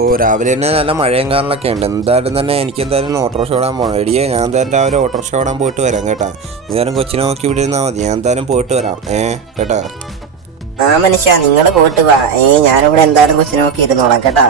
ഓ രാവിലെ തന്നെ നല്ല മഴയും കാരണമൊക്കെ ഉണ്ട്. എന്തായാലും തന്നെ എനിക്ക് എന്തായാലും ഓട്ടോറിക്ഷ ഓടാൻ പോകണം. എടിയേ, ഞാൻ എന്തായാലും രാവിലെ ഓട്ടോറിക്ഷ ഓടാൻ പോയിട്ട് വരാം കേട്ടാ. എന്തായാലും കൊച്ചിനെ നോക്കി ഇവിടെ ഇരുന്നാൽ മതി. ഞാൻ എന്തായാലും പോയിട്ട് വരാം കേട്ടാ. മനുഷ്യ നിങ്ങള് പോയിട്ട് വാ. ഞാനിവിടെ എന്തായാലും കൊച്ചിനെ നോക്കി ഇരുന്നോളാം കേട്ടാ.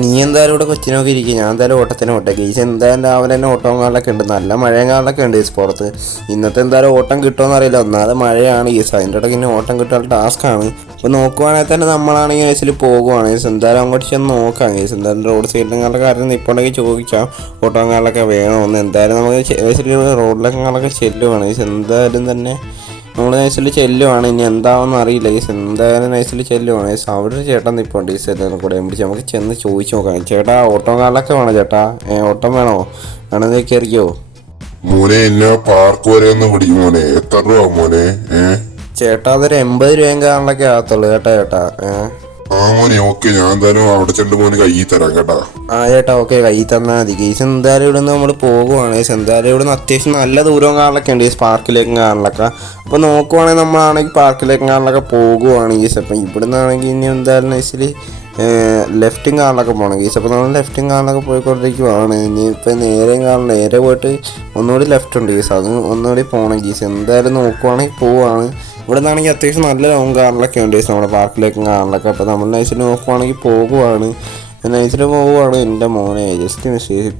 നീ എന്തായാലും ഇവിടെ കൊച്ചിനെ നോക്കി ഇരിക്കും. ഞാൻ എന്തായാലും ഓട്ടത്തിന് ഓട്ടെ ഗെയ്സ്. എന്തായാലും രാവിലെ തന്നെ ഓട്ടവും കാലൊക്കെ ഉണ്ട്, നല്ല മഴയും കാലൊക്കെ ഉണ്ട് ഗെയ്സ് പുറത്ത്. ഇന്നത്തെ എന്തായാലും ഓട്ടം കിട്ടുമെന്ന് അറിയില്ല, ഒന്നാമത് മഴയാണ് ഗെയ്സ്. അതിൻ്റെ ഇടയ്ക്ക് ഇനി ഓട്ടം കിട്ടാൻ ടാസ്ക്കാണ്. അപ്പോൾ നോക്കുവാണെങ്കിൽ തന്നെ നമ്മളാണെങ്കിൽ ഗെയ്സിൽ പോകുവാണ് ഗെയ്സ്. എന്തായാലും അങ്ങോട്ട് ചെന്ന് നോക്കാം ഗെയ്സ്. എന്തായാലും റോഡ് സൈഡിലെങ്ങാനുള്ള കാര്യം നിൽപ്പുണ്ടെങ്കിൽ ചോദിക്കാം ഓട്ടവും കാലൊക്കെ വേണമെന്ന്. എന്തായാലും നമുക്ക് ഗെയ്സിൽ റോഡിലൊക്കെ ചെല്ലുവാണ് ഗെയ്സ്. എന്തായാലും തന്നെ നമ്മൾ നൈസിൽ ചെല്ലുവാണ്. ഇനി എന്താണെന്ന് അറിയില്ല ഗെയ്സ്. എന്തായാലും നൈസിൽ ചെല്ലുവാണ് ഗെയ്സ്. അവിടെ ഒരു ചേട്ടൻ നിൽപ്പുണ്ട് ഗെയ്സ്. എല്ലാവരും കൂടെ പിടിച്ച് നമുക്ക് ചെന്ന് ചോദിച്ചു നോക്കാം. ചേട്ടാ ഓട്ടോ കാലൊക്കെ വേണോ ചേട്ടാ? ഓട്ടം വേണോ? വേണമെന്ന് കയറിക്കോ മോനെ. എന്നെ പാർക്ക് വരെ ഒന്ന് പിടിക്കും മോനെ. എത്ര രൂപ മോനെ? ചേട്ടാ അതൊരു 80 രൂപയും കാലിലൊക്കെ ആകത്തുള്ളൂ ചേട്ടാ. മോനെ ഓക്കെ, ഞാൻ എന്തായാലും അവിടെ ചെണ്ട് മോന് കൈ തരാം കേട്ടാ. ചേട്ടാ ഓക്കെ, കൈ തന്നാൽ മതി ഗെയ്സ്. എന്തായാലും ഇവിടെ നിന്ന് നമ്മൾ പോകുവാണ് ഗെയ്സ്. എന്തായാലും ഇവിടെ നിന്ന് അത്യാവശ്യം നല്ല ദൂരവും കാറിലൊക്കെ ഉണ്ട് ഗെയ്സ്, പാർക്കിലേക്കും കാറിലൊക്കെ. അപ്പോൾ നോക്കുവാണെങ്കിൽ നമ്മളാണെങ്കിൽ പാർക്കിലേക്കും കാറിലൊക്കെ പോകുവാണ് ഗെയ്സ്. അപ്പം ഇവിടെ നിന്നാണെങ്കിൽ ഇനി എന്തായാലും നൈസിൽ ലെഫ്റ്റും കാറിലൊക്കെ പോകണം ഗെയ്സ്. അപ്പോൾ നമ്മൾ ലെഫ്റ്റും കാറിലൊക്കെ പോയിക്കൊണ്ടിരിക്കുവാണ്. ഇനിയിപ്പോൾ നേരെ പോയിട്ട് ഒന്നുകൂടി ലെഫ്റ്റ് ഉണ്ട് ഗെയ്സ്, അത് ഒന്നുകൂടി പോകണം ഗെയ്സ്. എന്തായാലും നോക്കുവാണെങ്കിൽ പോവുകയാണ്. ഇവിടെ നിന്നാണെങ്കിൽ അത്യാവശ്യം നല്ല ലോങ് കാറിലൊക്കെ ഉണ്ട് ഗെയ്സ്, നമ്മുടെ പാർക്കിലേക്കും കാറിലൊക്കെ. അപ്പോൾ നമ്മൾ നൈസിൽ നോക്കുവാണെങ്കിൽ പോകുവാണ്. നൈസിൽ പോവുകയാണ്. എൻ്റെ മോനെ ജസ്റ്റ്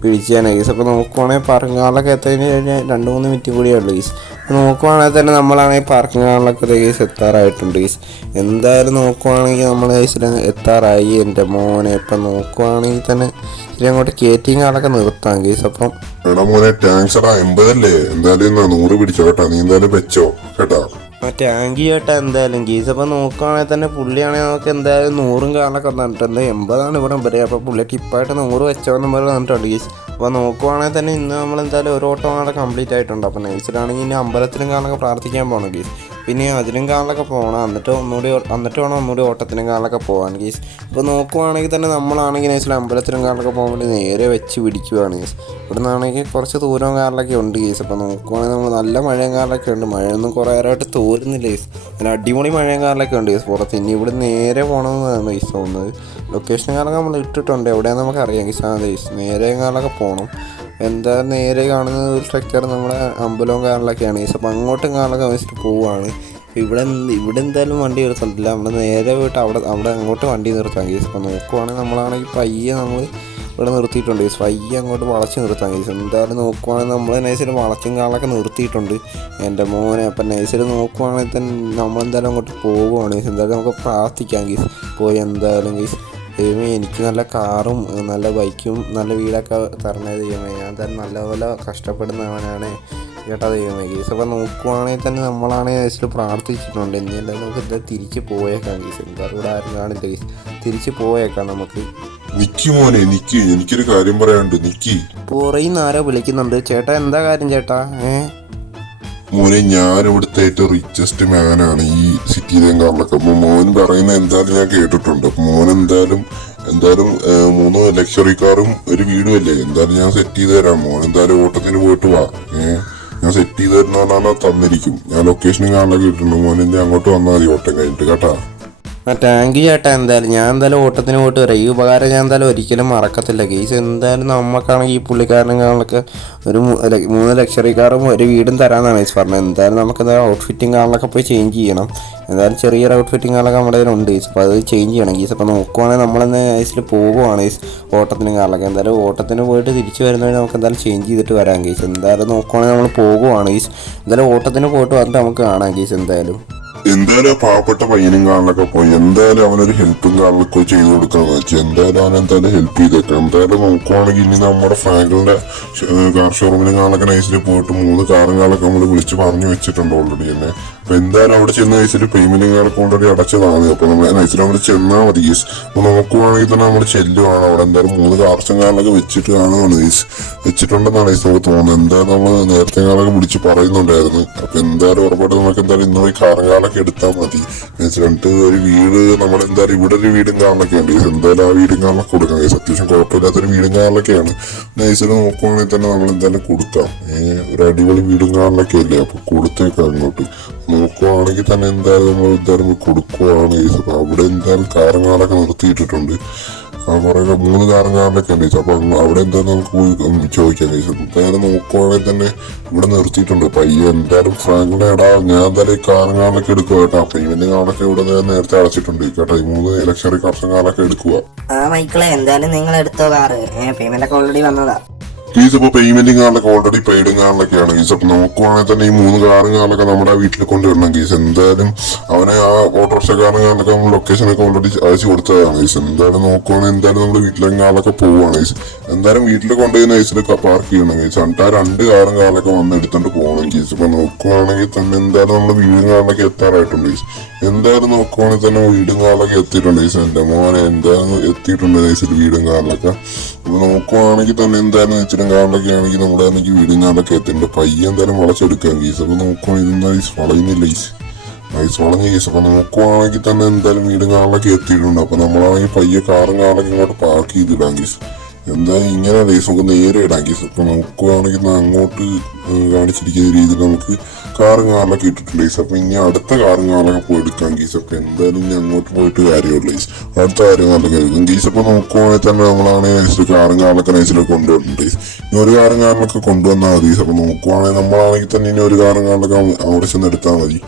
പിടിച്ചാണ് ഗെയ്സ്. അപ്പോൾ നോക്കുവാണെങ്കിൽ പാർക്കിംഗ് കാറിലൊക്കെ എത്തതിന് 2-3 മിനിറ്റ് കൂടിയേ ഉള്ളൂ ഗെയ്സ്. നോക്കുവാണെങ്കിൽ തന്നെ നമ്മളാണെങ്കിൽ പാർക്കിംഗ് കാറിലൊക്കെ ഗെയ്സ് എത്താറായിട്ടുണ്ട് ഗെയ്സ്. എന്തായാലും നോക്കുവാണെങ്കിൽ നമ്മൾ ഗെയ്സിൽ എത്താറായി എൻ്റെ മോനെ. ഇപ്പം നോക്കുവാണെങ്കിൽ തന്നെ ഇനി അങ്ങോട്ട് കേറ്റിങ് കാറൊക്കെ നിർത്താം ഗെയ്സ്. അപ്പം എടാ മോനെ ടാങ്ക്സ് എടാ, 80 അല്ലേ? എന്തായാലും 100 പിടിച്ചോ കേട്ടാ. നീ എന്തായാലും വെച്ചോ കേട്ടാ. ടാങ്കി ചേട്ടാ എന്തായാലും ഗെയ്സ്. അപ്പോൾ നോക്കുവാണെങ്കിൽ തന്നെ പുള്ളിയാണെങ്കിൽ നമുക്ക് എന്തായാലും 100 കാറിലൊക്കെ തന്നിട്ടുണ്ട്. 80 ഇവിടെ പറയുക. അപ്പോൾ പുള്ളി ടിപ്പായിട്ട് 100 വെച്ചോന്ന് തന്നിട്ടുണ്ട് ഗെയ്സ്. അപ്പോൾ നോക്കുവാണെങ്കിൽ തന്നെ ഇന്ന് നമ്മൾ എന്തായാലും ഒരു ഓട്ടം കാലം കംപ്ലീറ്റ് ആയിട്ടുണ്ട്. അപ്പോൾ നൈസിലാണെങ്കിൽ ഇനി അമ്പലത്തിലും കാലൊക്കെ പ്രാർത്ഥിക്കാൻ പോകണം ഗെയ്സ്. പിന്നെ അതിലും കാലിലൊക്കെ പോകണം. എന്നിട്ട് വേണം ഒന്നുകൂടി ഓട്ടത്തിനും കാലിലൊക്കെ പോകാൻ ഗെയ്സ്. ഇപ്പോൾ നോക്കുവാണെങ്കിൽ തന്നെ നമ്മളാണെങ്കിൽ നൈസിൽ അമ്പലത്തിലും കാലിലൊക്കെ പോകാൻ വേണ്ടി നേരെ വെച്ച് പിടിക്കുവാണ് ഗെയ്സ്. ഇവിടെ നിന്നാണെങ്കിൽ കുറച്ച് ദൂരവും കാറിലൊക്കെ ഉണ്ട് ഗെയ്സ്. അപ്പോൾ നോക്കുവാണെങ്കിൽ നമ്മൾ നല്ല മഴയും കാറിലൊക്കെ ഉണ്ട്. മഴയൊന്നും കുറേ നേരമായിട്ട് തോരുന്നില്ല ഗെയ്സ്. നല്ല അടിപൊളി മഴയും കാറിലൊക്കെ ഉണ്ട് ഗെയ്സ് പുറത്ത്. ഇനി ഇവിടെ നേരെ പോകണമെന്നാണ് ഗെയ്സ് തോന്നുന്നത്. ലൊക്കേഷൻ കാലൊക്കെ നമ്മൾ ഇട്ടിട്ടുണ്ട്, എവിടെയാണെന്ന് നമുക്കറിയാം ഗെയ്സ്. ഗെയ്സ് നേരെ കാറിലൊക്കെ പോകണം. എന്താ നേരെ കാണുന്നത് ഒരു സ്ട്രക്ചർ നമ്മുടെ അമ്പലവും കാറിലൊക്കെയാണ് ഗെയ്സ്. അപ്പോൾ അങ്ങോട്ടും കാറിലൊക്കെ വെച്ചിട്ട് പോവുകയാണ്. ഇവിടെ എന്തായാലും വണ്ടി നിർത്തത്തില്ല, നമ്മൾ നേരെ പോയിട്ട് അവിടെ അങ്ങോട്ട് വണ്ടി നിർത്താം ഗെയ്സ്. അപ്പോൾ നോക്കുവാണെങ്കിൽ നമ്മളാണെങ്കിൽ പയ്യെ നമ്മൾ ഇവിടെ നിർത്തിയിട്ടുണ്ട് ഗെയ്സ്. പയ്യെ അങ്ങോട്ട് വളച്ച് നിർത്താം ഗെയ്സ്. എന്തായാലും നോക്കുവാണെങ്കിൽ നമ്മൾ നൈസിൽ വളച്ചും കാളൊക്കെ നിർത്തിയിട്ടുണ്ട് എൻ്റെ മോനെ. അപ്പം നൈസിൽ നോക്കുവാണെങ്കിൽ തന്നെ നമ്മളെന്തായാലും അങ്ങോട്ട് പോവുകയാണ് ഗെയ്സ്. എന്തായാലും നമുക്ക് പ്രാർത്ഥിക്കാം ഗെയ്സ്. പോയി എന്തായാലും ഗെയ്സ്. ദൈവമേ എനിക്ക് നല്ല കാറും നല്ല ബൈക്കും നല്ല വീടൊക്കെ തരണേ ദൈവമേ. ഞാൻ എന്തായാലും നല്ലപോലെ കഷ്ടപ്പെടുന്നവനാണ് കേട്ടോ ദൈവമേ ഗെയ്സ്. അപ്പോൾ നോക്കുവാണെങ്കിൽ തന്നെ നമ്മളാണെങ്കിൽ ഗെയ്സിൽ പ്രാർത്ഥിച്ചിട്ടുണ്ട്. ഇനി എന്തായാലും നമുക്ക് എന്തായാലും തിരിച്ച് പോയേക്കാം ഗെയ്സ്. എന്തായാലും ഇവിടെ ആരും കാണില്ല ഗെയ്സ്. തിരിച്ച് പോയേക്കാം നമുക്ക്. നിക്കി മോനെ നിക്കി, എനിക്കൊരു കാര്യം പറയാനുണ്ട്. നിക്കി. പുറയിന്ന് ആരോ വിളിക്കുന്നുണ്ട്. ചേട്ടാ എന്താ കാര്യം ചേട്ടാ? മോനെ ഞാൻ ഇവിടുത്തെ ഏറ്റവും റിച്ചസ്റ്റ് മാനാണ് ഈ സിറ്റിയിലേയും കാറിലൊക്കെ. അപ്പൊ മോൻ പറയുന്ന എന്തായാലും ഞാൻ കേട്ടിട്ടുണ്ട്. അപ്പൊ മോൻ എന്തായാലും 3 ലക്ഷറി കാറും ഒരു വീടും അല്ലേ, എന്തായാലും ഞാൻ സെറ്റ് ചെയ്ത് തരാം. മോൻ എന്തായാലും ഓട്ടത്തിന് പോയിട്ട് വാ. ഞാൻ സെറ്റ് ചെയ്ത് തരുന്ന തന്നിരിക്കും. ഞാൻ ലൊക്കേഷനും കാറിലൊക്കെ ഇട്ടിട്ടുണ്ട്. മോൻ എന്നെ അങ്ങോട്ട് വന്നാൽ മതി ഓട്ടം കഴിഞ്ഞിട്ട് കേട്ടാ. താങ്ക് യു ചേട്ടാ. ഞാൻ എന്തായാലും ഓട്ടത്തിന് പോയിട്ട് വരാം. ഈ ഉപകാരം ഞാൻ എന്തായാലും ഒരിക്കലും മറക്കത്തില്ല ഗെയ്സ്. എന്തായാലും നമുക്കാണെങ്കിൽ ഈ പുള്ളിക്കാരനൊക്കെ ഒരു 3 ലക്ഷറി കാറും ഒരു വീടും തരാമെന്നാണ് ഗെയ്സ് പറഞ്ഞത്. എന്തായാലും നമുക്ക് എന്തായാലും ഔട്ട്ഫിറ്റിംഗ് കാറിലൊക്കെ പോയി ചേഞ്ച് ചെയ്യണം. എന്തായാലും ചെറിയൊരു ഔട്ട്ഫിറ്റിംഗ് കാറിലൊക്കെ നമ്മുടെ കയ്യിലുണ്ട് ഗെയ്സ്. അപ്പോൾ അത് ചേഞ്ച് ചെയ്യണം ഗെയ്സ്. അപ്പോൾ നോക്കുവാണെങ്കിൽ നമ്മളെന്ന് ഗെയ്സിൽ പോകുവാണ് ഗെയ്സ് ഓട്ടത്തിനും കാറിലൊക്കെ. എന്തായാലും ഓട്ടത്തിന് പോയിട്ട് തിരിച്ച് വരുന്നവരെ നമുക്ക് എന്തായാലും ചേഞ്ച് ചെയ്തിട്ട് വരാം ഗെയ്സ്. എന്തായാലും നോക്കുവാണെങ്കിൽ നമ്മൾ പോകുവാണ് ഗെയ്സ്. എന്തായാലും ഓട്ടത്തിന് പോയിട്ട് വന്നിട്ട് നമുക്ക് കാണാം ഗെയ്സ്. എന്തായാലും പാവപ്പെട്ട പയ്യനും കാറിലൊക്കെ പോയി എന്തായാലും അവനൊരു ഹെൽപ്പും കാറിലൊക്കെ ചെയ്ത് കൊടുക്കാന്ന് വെച്ചാൽ എന്തായാലും അവൻ എന്തായാലും ഹെൽപ്പ് ചെയ്തേക്കാം. എന്തായാലും നോക്കുവാണെങ്കിൽ ഇനി നമ്മുടെ ഫ്രാങ്കിളിന്റെ കാർ ഷോറൂമിലും കാറിലൊക്കെ നൈസിൽ പോയിട്ട് 3 കാറും കാറൊക്കെ നമ്മൾ വിളിച്ച് പറഞ്ഞു വെച്ചിട്ടുണ്ട് ഓൾറെഡി തന്നെ. അപ്പൊ എന്തായാലും അവിടെ ചെന്ന് നൈസിൽ പേയ്മെന്റും കാറൊക്കെ ഓൾറെഡി അടച്ചതാണ്. അപ്പൊ നമ്മൾ നൈസിൽ അവിടെ ചെന്നാൽ മതി ഗീസ്. അപ്പൊ നോക്കുവാണെങ്കിൽ തന്നെ നമ്മൾ ചെല്ലുവാണ്. അവിടെ എന്തായാലും 3 കാർസും കാറിലൊക്കെ വെച്ചിട്ട് കാണുവാണ് ഗീസ്. വെച്ചിട്ടുണ്ടെന്നാണ് ഗീസ് നമുക്ക് തോന്നുന്നത്. എന്തായാലും നമ്മൾ നേരത്തെ കാറൊക്കെ വിളിച്ച് പറയുന്നുണ്ടായിരുന്നു. അപ്പൊ എന്തായാലും ഉറപ്പായിട്ട് നമുക്ക് എന്തായാലും ഇന്ന് പോയി കാറും കാറൊക്കെ എടുത്താൽ മതി. എന്നിട്ട് ഒരു വീട് നമ്മളെന്തായാലും ഇവിടെ ഒരു വീടും കാറിലൊക്കെ ഉണ്ട്. എന്തായാലും ആ വീടും കാറിലൊക്കെ കൊടുക്കാം. അത്യാവശ്യം കുഴപ്പമില്ലാത്തൊരു വീടും കാറിലൊക്കെയാണ്. നൈസിൽ നോക്കുവാണെങ്കിൽ തന്നെ നമ്മളെന്തായാലും കൊടുക്കാം. ഒരു അടിപൊളി വീടും കാറിലൊക്കെ അല്ലേ, അപ്പൊ കൊടുത്തേക്കാം അങ്ങോട്ട്. നോക്കുവാണെങ്കിൽ തന്നെ എന്തായാലും നമ്മൾ കൊടുക്കുവാണ്. അപ്പൊ അവിടെ എന്തായാലും കാറും കാറൊക്കെ നിർത്തിയിട്ടിട്ടുണ്ട്. കുറെ 3 കാറും കാറിലൊക്കെ ഉണ്ട്. അപ്പൊ അവിടെ എന്തായാലും നമുക്ക് പോയി ചോദിക്കാം ഗൈസ്. എന്തായാലും നോക്കുവാണെങ്കിൽ തന്നെ ഇവിടെ നിർത്തിയിട്ടുണ്ട് പയ്യെ. എന്തായാലും ഫ്രാങ്കിന്റെ എടാ ഞാൻ എന്തായാലും ഈ കാറും കാറിലൊക്കെ എടുക്കുക കേട്ടോ. അപ്പൊ ഇവന്റെ കാറൊക്കെ ഇവിടെ നേരത്തെ അടച്ചിട്ടുണ്ട് കേട്ടോ. ഈ 3 ലക്ഷറി കർഷക കാറൊക്കെ എടുക്കുക. ആ മൈക്കിളെ എന്തായാലും നിങ്ങൾ എടുത്തോ കാറ്. പേയ്മെന്റ് ഒക്കെ ഓൾറെഡി വന്നതാ. ഗീസ് ഇപ്പൊ പേയ്മെന്റും കാറിലൊക്കെ ഓൾറെഡി പെയ്ഡും കാറിലൊക്കെയാണ് ഗീസ്. അപ്പൊ നോക്കുവാണെങ്കിൽ തന്നെ ഈ 3 കാറും കാറിലൊക്കെ നമ്മുടെ വീട്ടിൽ കൊണ്ടുവരണം ഗീസ്. എന്തായാലും അവനെ ആ ഓട്ടോറിക്ഷ കാറും കാറിലൊക്കെ നമ്മൾ ലൊക്കേഷനൊക്കെ ഓൾറെഡി അയച്ചു കൊടുത്തതാണ് ഗീസ്. എന്തായാലും നോക്കുവാണെങ്കിൽ എന്തായാലും നമ്മുടെ വീട്ടിലെ കാറിലൊക്കെ പോവുകയാണ് ഗീസ്. എന്തായാലും വീട്ടിൽ കൊണ്ടുപോയി നൈസിലൊക്കെ പാർക്ക് ചെയ്യണം ഗീസ്. എന്നിട്ട് ആ 2 കാറും കാറിലൊക്കെ വന്ന് എടുത്തോണ്ട് പോകണം ഗീസ്. ഇപ്പൊ നോക്കുവാണെങ്കിൽ തന്നെ എന്തായാലും നമ്മുടെ വീടും കാറിലൊക്കെ എത്താറായിട്ടുണ്ട് ഗീസ്. എന്തായാലും നോക്കുവാണെങ്കിൽ തന്നെ വീടും കാറിലൊക്കെ എത്തിയിട്ടുണ്ട് ഗീസ്. എന്റെ മോനെ എന്തായാലും എത്തിയിട്ടുണ്ട് ഗീസിൽ വീടും കാറിലൊക്കെ. അപ്പൊ നോക്കുവാണെങ്കിൽ തന്നെ എന്തായാലും ഇച്ചിരി കാറിലൊക്കെ ആണെങ്കിൽ നമ്മുടെ ആണെങ്കിൽ വീടും കാറിലൊക്കെ എത്തിയിട്ടുണ്ട്. പയ്യെ എന്തായാലും വളച്ചെടുക്കാം ഗീസ്. അപ്പൊ നോക്കുവാണെങ്കിൽ ഇതെന്താ ഗീസ് വളയുന്നില്ല ഗീസ്. നൈസ് വളഞ്ഞ കേസ്. അപ്പൊ നോക്കുവാണെങ്കിൽ തന്നെ എന്തായാലും വീടും കാറിലൊക്കെ എത്തിയിട്ടുണ്ട്. അപ്പൊ നമ്മളാണെങ്കിൽ പയ്യെ കാറും കാറിലൊക്കെ ഇങ്ങോട്ട് പാർക്ക് ചെയ്തിടാം കേസ്. എന്തായാലും ഇങ്ങനെ കേസ് നമുക്ക് നേരെ ഇടാം കേസ്. അപ്പൊ നോക്കുവാണെങ്കിൽ അങ്ങോട്ട് കാണിച്ചിരിക്കുന്ന രീതിയിൽ നമുക്ക് കാറും കാറിലൊക്കെ ഇട്ടിട്ടുണ്ട് കേസ്. അപ്പൊ ഇനി അടുത്ത കാറും കാറിലൊക്കെ പോയി എടുക്കാം കേസ്. അപ്പൊ എന്തായാലും ഇനി അങ്ങോട്ട് പോയിട്ട് കാര്യമുള്ള കേസ്. അടുത്ത കാര്യം കാറിലൊക്കെ എടുക്കും കേസ്. അപ്പൊ നോക്കുവാണെങ്കിൽ തന്നെ നമ്മളാണെങ്കിൽ നൈസിൽ കാറും കാറിലൊക്കെ നൈസിലൊക്കെ കൊണ്ടുവന്നിട്ടുണ്ട് കേസ്. ഇനി ഒരു കാറും കാറിലൊക്കെ കൊണ്ടുവന്നാൽ മതി. അപ്പൊ നോക്കുവാണെങ്കിൽ നമ്മളാണെങ്കിൽ തന്നെ ഇനി ഒരു കാറും കാറിലൊക്കെ അവിടെ ചെന്ന് എടുത്താൽ മതി.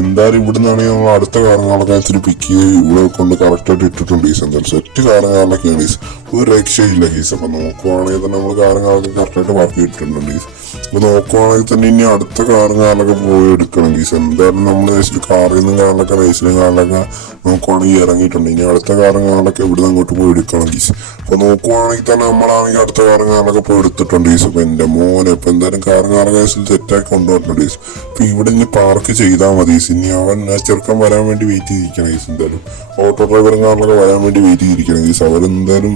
എന്തായാലും ഇവിടെ നിന്നാണെങ്കിൽ നമ്മൾ അടുത്ത കാറുകളൊക്കെ ഇച്ചിരി പിക്ക് ചെയ്ത് ഇവിടെ കൊണ്ട് കറക്റ്റായിട്ട് ഇട്ടിട്ടുണ്ട് കേസ്. എന്തായാലും സെറ്റ് കാറുകളൊക്കെയാണ് കേസ്. ഒരു രക്ഷയില്ല കേസ്. അപ്പൊ നോക്കുവാണെങ്കിൽ തന്നെ നമ്മൾ കാറുകളൊക്കെ കറക്റ്റായിട്ട് പാർക്ക് ചെയ്തിട്ടുണ്ട് കേസ്. അപ്പൊ നോക്കുവാണെങ്കിൽ തന്നെ ഇനി അടുത്ത കാറുകളൊക്കെ പോയി എടുക്കണം കേസ്. എന്തായാലും നമ്മൾ നൈസിൽ കാറിൽ നിന്നും കാറിലൊക്കെ നൈസിലും കാറിലൊക്കെ നോക്കുവാണെങ്കിൽ ഇറങ്ങിയിട്ടുണ്ട്. ഇനി അടുത്ത കാറുകളൊക്കെ ഇവിടെ നിന്ന് അങ്ങോട്ട് പോയി എടുക്കണം കേസ്. അപ്പൊ നോക്കുവാണെങ്കിൽ തന്നെ നമ്മളാണെങ്കിൽ അടുത്ത കാറുകളൊക്കെ പോയി എടുത്തിട്ടുണ്ട് കേസ്. അപ്പൊ എന്റെ മോനെ ഇപ്പൊ എന്തായാലും കാറുകളൊക്കെ സെറ്റാക്കി കൊണ്ടുവന്നിട്ടുണ്ട് കേസ്. അപ്പൊ ഇവിടെ ഇനി പാർക്ക് ചെയ്താൽ മതി. ഇനി അവൻ ചെറുക്കൻ വരാൻ വേണ്ടി വെയിറ്റ് ചെയ്തിരിക്കണം കേസ്. എന്തായാലും ഓട്ടോ ഡ്രൈവറും കാറിലൊക്കെ വരാൻ വേണ്ടി വെയിറ്റ് ചെയ്തിരിക്കണം കേസ്. അവരെന്തായാലും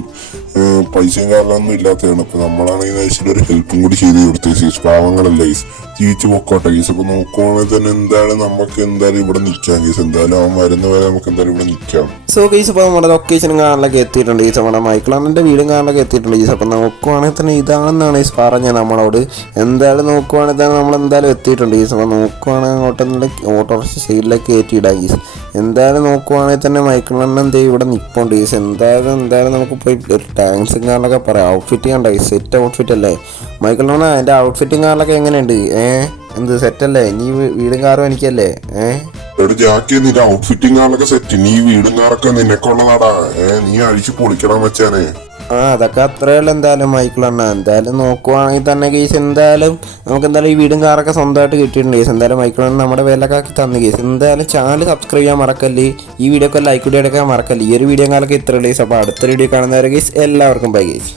പൈസയും കാറിലൊന്നും ഇല്ലാത്തതാണ്. അപ്പൊ നമ്മളാണെങ്കിൽ നൈസിൽ ഒരു ഹെൽപ്പും കൂടി ചെയ്ത് കൊടുത്ത കേസ്. പാവങ്ങളല്ല കേസ്, ജീവിച്ചു പൊക്കോട്ടെ കേസ്. അപ്പൊ നോക്കുവാണെങ്കിൽ തന്നെ എന്തായാലും നമുക്ക് എന്തായാലും ഇവിടെ നിൽക്കാം കേസ്. എന്തായാലും അവൻ വരുന്ന വരെ നമുക്ക് എന്തായാലും ഇവിടെ നിൽക്കാം. സോ കേസ് ഇപ്പോൾ നമ്മുടെ ലൊക്കേഷനും കാറിലൊക്കെ എത്തിയിട്ടുണ്ട് കേസ്. നമ്മുടെ മൈക്കിളാണിൻ്റെ വീടും കാറിലൊക്കെ എത്തിയിട്ടുണ്ട് കേസ്. അപ്പം നോക്കുവാണെങ്കിൽ തന്നെ ഇതാണെന്നാണ് കേസ് പറഞ്ഞത് നമ്മളോട്. എന്തായാലും നോക്കുവാണെങ്കിൽ തന്നെ നമ്മൾ എന്തായാലും എത്തിയിട്ടുണ്ട് കേസ്. അപ്പോൾ നോക്കുവാണെങ്കിൽ അങ്ങോട്ട് ഓട്ടോറിക്ഷ സൈഡിലേക്ക് കയറ്റിയിടാം കേസ്. എന്തായാലും നോക്കുവാണെങ്കിൽ തന്നെ മൈക്കിളണ്ണൻ എന്ത് ഇവിടെ നിൽപ്പുണ്ട് കേസ്. എന്തായാലും നമുക്ക് പോയി ഒരു ടാങ്ക്സും കാറിലൊക്കെ പറയാം. ഔട്ട്ഫിറ്റ് കണ്ട സെറ്റ് ഔട്ട്ഫിറ്റ് അല്ലേ മൈക്കിളണ്ണ? എൻ്റെ ഔട്ട്ഫിറ്റും കാറിലൊക്കെ എങ്ങനെയുണ്ട്? എന്ത് സെറ്റല്ലേ? നീ വീടും കാറും എനിക്കല്ലേ? ഒരു ജാക്കി നിന്റെ ഔട്ട്ഫിറ്റിംഗ് കാറിലൊക്കെ സെറ്റ്. നീ വീടും കാറൊക്കെ നിനക്കുള്ളതാടാ. നീ അഴിച്ച് പൊളിക്കണം വെച്ചാനേ. അതൊക്കെ അത്രയുള്ളൂ എന്തായാലും മൈക്കിളണ്ണ. എന്തായാലും നോക്കുവാണെങ്കിൽ തന്നെ കേസ് എന്തായാലും നമുക്ക് എന്തായാലും ഈ വീടും കാറൊക്കെ സ്വന്തമായിട്ട് കിട്ടിയിട്ടുണ്ട് കേസ്. എന്തായാലും മൈക്കിളണ്ണ നമ്മുടെ വിലയൊക്കെ ആക്കി തന്നു കേസ്. എന്തായാലും ചാനൽ സബ്സ്ക്രൈബ് ചെയ്യാൻ മറക്കല്ലേ. ഈ വീഡിയോ ഒക്കെ ലൈക്ക് വീഡിയോ എടുക്കാൻ മറക്കല്ലേ. ഈ ഒരു വീഡിയോ കാലൊക്കെ ഇത്ര കേസ്. അപ്പോൾ അടുത്ത വീഡിയോ കാണുന്നവരെ കേസ് എല്ലാവർക്കും ബൈ കേസ്.